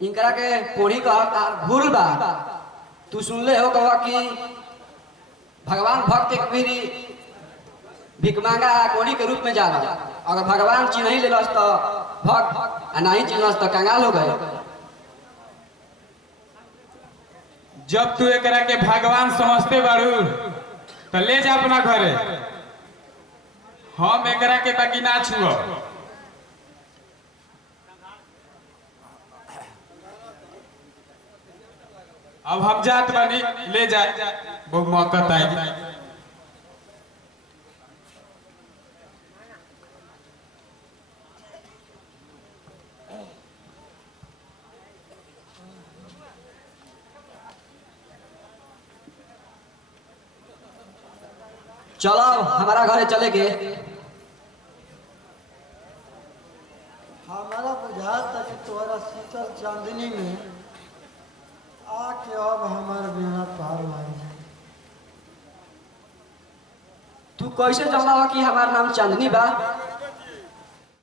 इनकरा के कोढ़ी का भूल बा। तू सुन ले हो कहा कि भगवान भक्त एक भी भिक मांगा कोढ़ी के रूप में जाला। अगर भगवान चिन्ह ले लस तो भक्त नहीं चिन्हस तो कंगाल हो गए। जब तू एकरा के भगवान समझते बारू तो ले जा अपना घरे। हम एकरा के बाकी ना छुओ। अब हम जात बानी, ले जा। बहुत मौका आएगी। चलो हमारा घर चले गए। हमारा बुझात कि तोहरा शीतल चांदनी में आके अब हमार बिना पार लग जाए। तू कैसे जानला कि हमार नाम चांदनी बा?